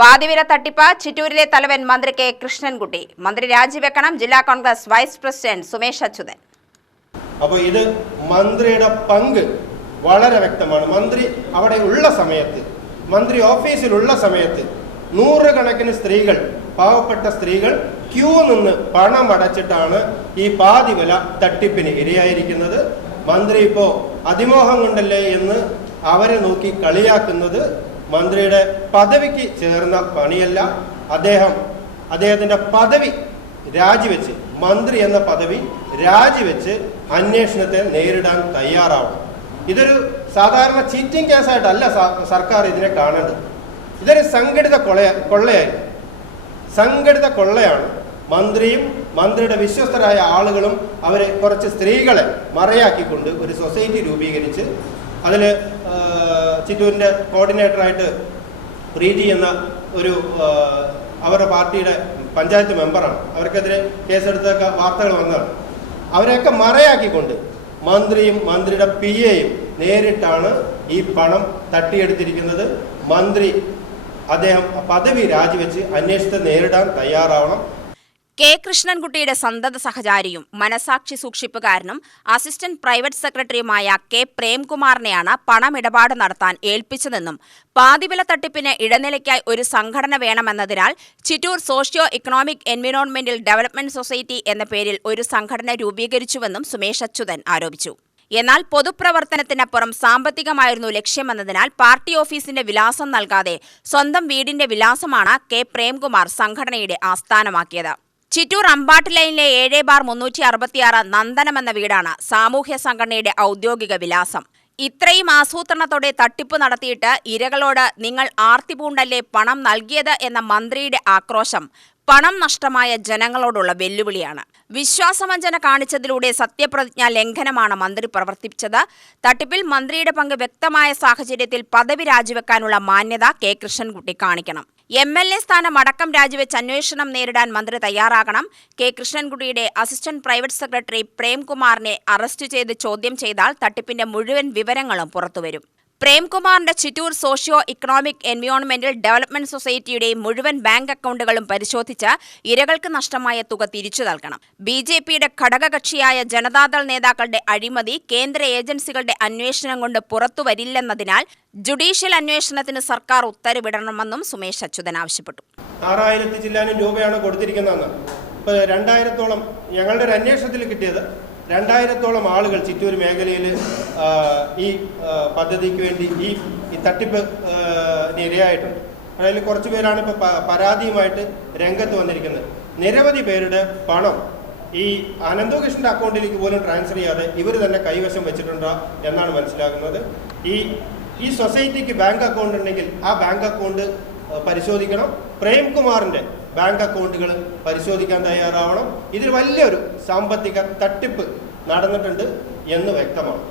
പാതിവില തട്ടിപ്പ് ചിറ്റൂരിലെ തലവൻ മന്ത്രി കെ കൃഷ്ണൻകുട്ടി. മന്ത്രി രാജിവെക്കണം. ജില്ലാ കോൺഗ്രസ് വൈസ് പ്രസിഡന്റ് സുമേഷ് അച്യുതൻ. അപ്പോൾ ഇത് മന്ത്രിയുടെ പങ്ക് വളരെ വ്യക്തമാണ്. മന്ത്രി അവിടെ ഉള്ള സമയത്ത്, മന്ത്രി ഓഫീസിലുള്ള സമയത്ത് നൂറുകണക്കിന് സ്ത്രീകൾ, പാവപ്പെട്ട സ്ത്രീകൾ ക്യൂ നിന്ന് പണം അടച്ചിട്ടാണ് ഈ പാതിവില തട്ടിപ്പിന് ഇരയായിരിക്കുന്നത്. മന്ത്രി ഇപ്പോൾ അതിമോഹം കൊണ്ടല്ലേ എന്ന് അവരെ നോക്കി കളിയാക്കുന്നത് മന്ത്രിയുടെ പദവിക്ക് ചേർന്ന പണിയല്ല. അദ്ദേഹത്തിൻ്റെ പദവി രാജിവെച്ച്, മന്ത്രി എന്ന പദവി രാജിവെച്ച് അന്വേഷണത്തെ നേരിടാൻ തയ്യാറാവണം. ഇതൊരു സാധാരണ ചീറ്റിംഗ് കേസായിട്ടല്ല സർക്കാർ ഇതിനെ കാണേണ്ടത്. ഇതൊരു സംഘടിത കൊള്ളയാണ്. മന്ത്രിയും മന്ത്രിയുടെ വിശ്വസ്തരായ ആളുകളും അവരെ കുറച്ച് സ്ത്രീകളെ മറയാക്കിക്കൊണ്ട് ഒരു സൊസൈറ്റി രൂപീകരിച്ച് അതിൽ ചിറ്റൂരിൻ്റെ കോർഡിനേറ്ററായിട്ട് പ്രീതി എന്ന ഒരു അവരുടെ പാർട്ടിയുടെ പഞ്ചായത്ത് മെമ്പറാണ്. അവർക്കെതിരെ കേസെടുത്തൊക്കെ വാർത്തകൾ വന്നതാണ്. അവരെയൊക്കെ മറയാക്കിക്കൊണ്ട് മന്ത്രിയും മന്ത്രിയുടെ PAയും നേരിട്ടാണ് ഈ പണം തട്ടിയെടുത്തിരിക്കുന്നത്. അദ്ദേഹം പദവി രാജിവെച്ച് അന്വേഷണത്തെ നേരിടാൻ തയ്യാറാവണം. കെ കൃഷ്ണൻകുട്ടിയുടെ സന്തത സഹചാരിയും മനസാക്ഷി സൂക്ഷിപ്പുകാരനും അസിസ്റ്റന്റ് പ്രൈവറ്റ് സെക്രട്ടറിയുമായ കെ പ്രേംകുമാറിനെയാണ് പണമിടപാട് നടത്താൻ ഏൽപ്പിച്ചതെന്നും പാതിവില തട്ടിപ്പിന് ഇടനിലയ്ക്കായി ഒരു സംഘടന വേണമെന്നതിനാൽ Chittur socio economic environmental development society എന്ന പേരിൽ ഒരു സംഘടന രൂപീകരിച്ചുവെന്നും സുമേഷ് അച്യുതൻ ആരോപിച്ചു. എന്നാൽ പൊതുപ്രവർത്തനത്തിനപ്പുറം സാമ്പത്തികമായിരുന്നു ലക്ഷ്യമെന്നതിനാൽ പാർട്ടി ഓഫീസിന്റെ വിലാസം നൽകാതെ സ്വന്തം വീടിന്റെ വിലാസമാണ് കെ പ്രേംകുമാർ സംഘടനയുടെ ആസ്ഥാനമാക്കിയത്. ചിറ്റൂർ അമ്പാട്ട് ലൈനിലെ 7/366 നന്ദനം എന്ന വീടാണ് സാമൂഹ്യ സംഘടനയുടെ ഔദ്യോഗിക വിലാസം. ഇത്രയും ആസൂത്രണത്തോടെ തട്ടിപ്പ് നടത്തിയിട്ട് ഇരകളോട് നിങ്ങൾ ആർത്തി പൂണ്ടല്ലേ പണം നൽകിയത് എന്ന മന്ത്രിയുടെ ആക്രോശം പണം നഷ്ടമായ ജനങ്ങളോടുള്ള വെല്ലുവിളിയാണ്. വിശ്വാസവഞ്ചന കാണിച്ചതിലൂടെ സത്യപ്രതിജ്ഞാ ലംഘനമാണ് മന്ത്രി പ്രവർത്തിച്ചത്. തട്ടിപ്പിൽ മന്ത്രിയുടെ പങ്ക് വ്യക്തമായ സാഹചര്യത്തിൽ പദവി രാജിവെക്കാനുള്ള മാന്യത കെ കൃഷ്ണൻകുട്ടി കാണിക്കണം. MLA സ്ഥാനം അടക്കം രാജിവെച്ച് അന്വേഷണം നേരിടാൻ മന്ത്രി തയ്യാറാകണം. കെ കൃഷ്ണൻകുട്ടിയുടെ അസിസ്റ്റന്റ് പ്രൈവറ്റ് സെക്രട്ടറി പ്രേംകുമാറിനെ അറസ്റ്റ് ചെയ്ത് ചോദ്യം ചെയ്താൽ തട്ടിപ്പിന്റെ മുഴുവൻ വിവരങ്ങളും പുറത്തുവരും. പ്രേംകുമാറിന്റെ Chittur socio economic environmental development സൊസൈറ്റിയുടെ മുഴുവൻ ബാങ്ക് അക്കൗണ്ടുകളും പരിശോധിച്ച് ഇരകൾക്ക് നഷ്ടമായ തുക തിരിച്ചു നൽകണം. BJPയുടെ ഘടകകക്ഷിയായ ജനതാദൾ നേതാക്കളുടെ അഴിമതി കേന്ദ്ര ഏജൻസികളുടെ അന്വേഷണം കൊണ്ട് പുറത്തുവരില്ലെന്നതിനാൽ ജുഡീഷ്യൽ അന്വേഷണത്തിന് സർക്കാർ ഉത്തരവിടണമെന്നും സുമേഷ് അച്യുതൻ ആവശ്യപ്പെട്ടു. 6000 ചില്ലാനും രൂപയാണ് കൊടുത്തിരിക്കുന്നതെന്ന്. ഇപ്പോൾ 2000-ഓളം ഞങ്ങളുടെ ഒരു അന്വേഷണത്തിൽ കിട്ടിയത് 2000-ഓളം ആളുകൾ ചിറ്റൂർ മേഖലയിൽ ഈ പദ്ധതിക്ക് വേണ്ടി ഈ തട്ടിപ്പ് ഇരയായിട്ടുണ്ട്. അതിൽ കുറച്ച് പേരാണ് ഇപ്പോൾ പരാതിയുമായിട്ട് രംഗത്ത് വന്നിരിക്കുന്നത്. നിരവധി പേരുടെ പണം ഈ അനന്തകൃഷ്ണൻ്റെ അക്കൗണ്ടിലേക്ക് പോലും ട്രാൻസ്ഫർ ചെയ്യാതെ ഇവർ തന്നെ കൈവശം വെച്ചിട്ടുണ്ടോ എന്നാണ് മനസ്സിലാക്കുന്നത്. ഈ സൊസൈറ്റിക്ക് ബാങ്ക് അക്കൗണ്ട് ഉണ്ടെങ്കിൽ ആ ബാങ്ക് അക്കൗണ്ട് പരിശോധിക്കണം. പ്രേംകുമാറിൻ്റെ ബാങ്ക് അക്കൗണ്ടുകൾ പരിശോധിക്കാൻ തയ്യാറാവണം. ഇതിൽ വലിയൊരു സാമ്പത്തിക തട്ടിപ്പ് നടന്നിട്ടുണ്ട് എന്ന് വ്യക്തമാണ്.